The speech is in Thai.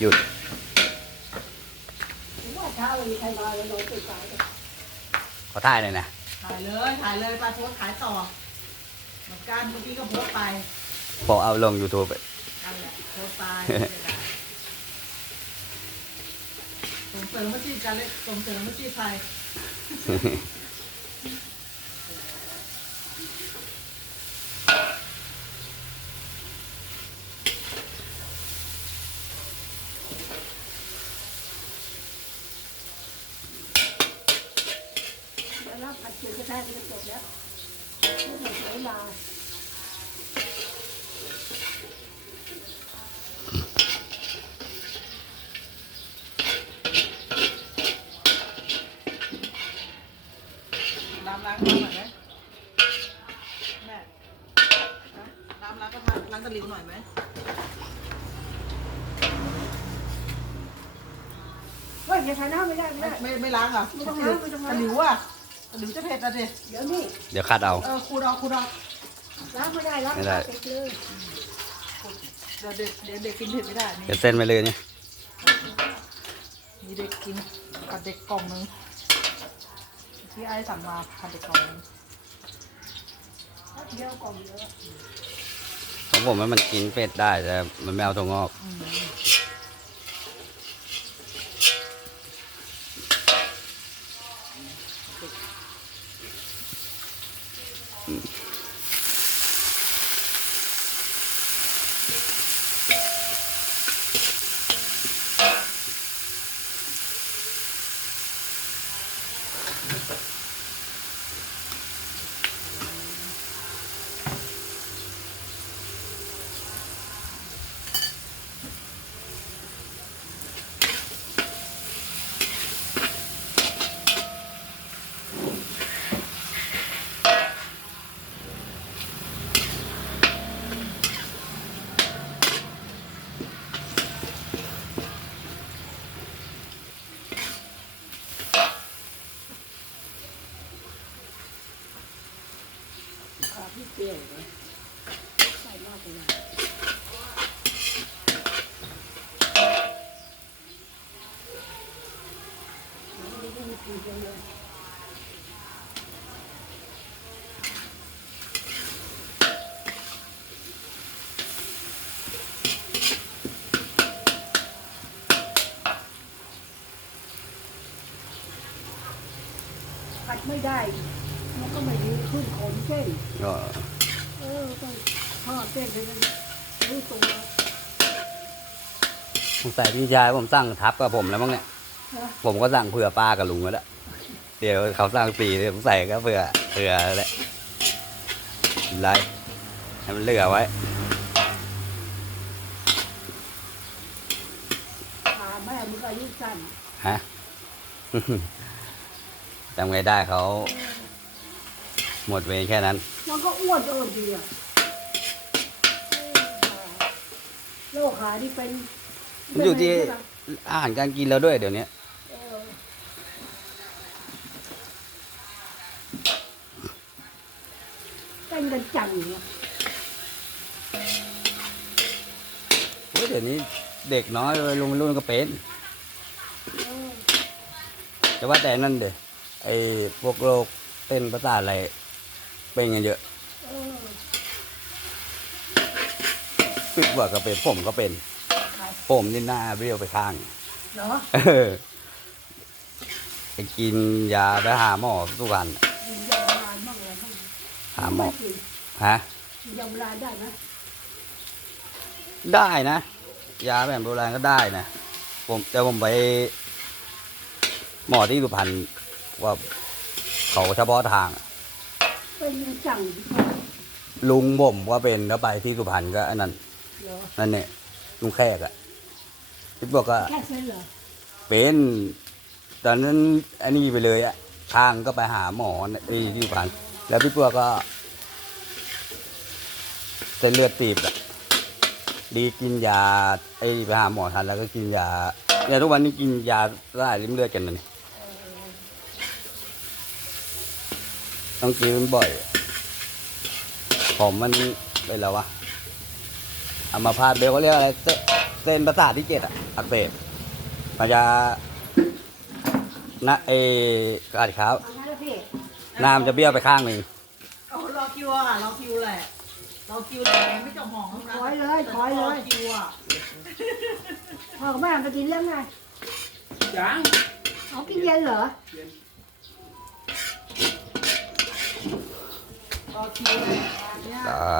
หยุดผมว่าเช้าวันนี้ใครมาแล้วนอนตื่นสายเลยขอถ่ายหน่อยนะถ่ายเลยถ่ายเลยไปโพสต์ขายต่อเหมือนกันเมื่อกี้ก็โพสต์ไปพอเอาลง YouTube ไปนั่นแหละโพสต์ไปส่งเสริมอาชีพการเล่นส่งเสริมอาชีพไทย แล้วรับ ผัดเกลือกระแทกกันจบแล้วไม่ต้องใช้เวลาน้ำล้างกระทะหน่อยไหมแม่นะน้ำล้างกระทะล้างตะหลิวหน่อยไหมเฮ้ยอย่าทาน้ำไม่ได้ไม่ไม่ได้ไม่ไม่ล้างเหรอไม่ต้องล้างไม่ต้องล้าง ตะหลิวอะตะ หลิวจะเผ็ดอะดิเดี๋ยวนี่เดี๋ยวคัดเอา เออครูดอกครูดอกล้างไม่ได้ล้างไม่ได้ เสร็จเลยเดี๋ยวเด็กเดี๋ยวเด็กกินเผ็ดไม่ได้นี่เดี๋ยวเส้นไปเลยเนี่ยมีเด็กกินผัดเด็กกล่องนึงที่ไอ้สั่งมาผัดเด็กกล่องนึงเดี๋ยวกล่องเยอะของผมมันกินเป็ดได้แต่มันไม่เอาตัวงอก อืม ขาพี่เปรี้ยวเลยใส่มากไปหน่อยไม่ได้ มีกลิ่นเลยผัดไม่ได้มันก็ไม่ดีขึ้นขนเส้นก็เออต้องทอดเส้นให้มันรู้ตัวสงสัยพี่ชายผมสั่งทับกับผมแล้วมั้งเนี่ย นะผมก็สั่งเผื่อป้ากับลุงแล้วแหละเดี๋ยวเขาสั่งปีเดี๋ยวผมใส่ก็เผื่อเผื่อแหละไรให้มันเหลือไว้ ขาแม่มันก็อายุสั้นฮะจำไงได้เขา หมดเวรแค่นั้น มันก็อ้วนเออดีอะโรคขาที่เป็นมันอยู่ที่อาหารการกินเราด้วยเดี๋ยวนี้เออเป็นกันจังเนี่ยเฮ้ยเดี๋ยวนี้เด็กน้อยวัยรุ่นวัยรุ่นก็เป็นเออแต่ว่าแต่นั่นเด็ไอ้พวกโรคเป็นประสาทอะไร เป็นกันเยอะเออคือว่าก็เป็นผมก็เป็นขายผมนี่หน้าเบี้ยวไปข้างเนาะเออไปกินยาไปหาหมอทุกวันกินยาโบราณบ้างอะไรบ้างหาหมอไกินฮะกินยาโบราณได้ไหมได้นะ ยาแบบโบราณก็ได้นะผมแต่ผมไปหมอที่สุพรรณว่าเขาเฉพาะทาง เป็นกันจังลุงผมว่าเป็นแล้วไปที่สุพรรณก็อันนั้นเหรอนั่นเนี่ยลุงแขกอะพี่บอกว่าแค่เส้นเหรอเป็น ตอนนั้นอันนี้ไปเลยอะทางก็ไปหาหมอที่ที่สุพรรณแล้วพี่ปัวก็เส้นเลือดตีบอะดีกินยาไอ้ไปหาหมอทันแล้วก็กินยาเนี่ยทุกวันนี้กินยาละลายริ่มเลือดกันนะนี่ ต้องกินบ่อยผมมันเป็นแล้ววะอัมาพาตเบลเขาเรียกอะไรเตเส้นประสาทที่เจ็ดอะอักเสบมันจะนะเออกาดเช้าเอางั้นแล้วพี่หน้ามันจะเบี้ยวไปข้างหนึ่งเอารอคิวอะรอคิวแหละรอคิวแหละไม่จบหองนะคอยเลยคอยเลรอยคิวอะพ่อกับแม่ไปกินเรื่องไงยังเอากินเย็นเหรอ ได้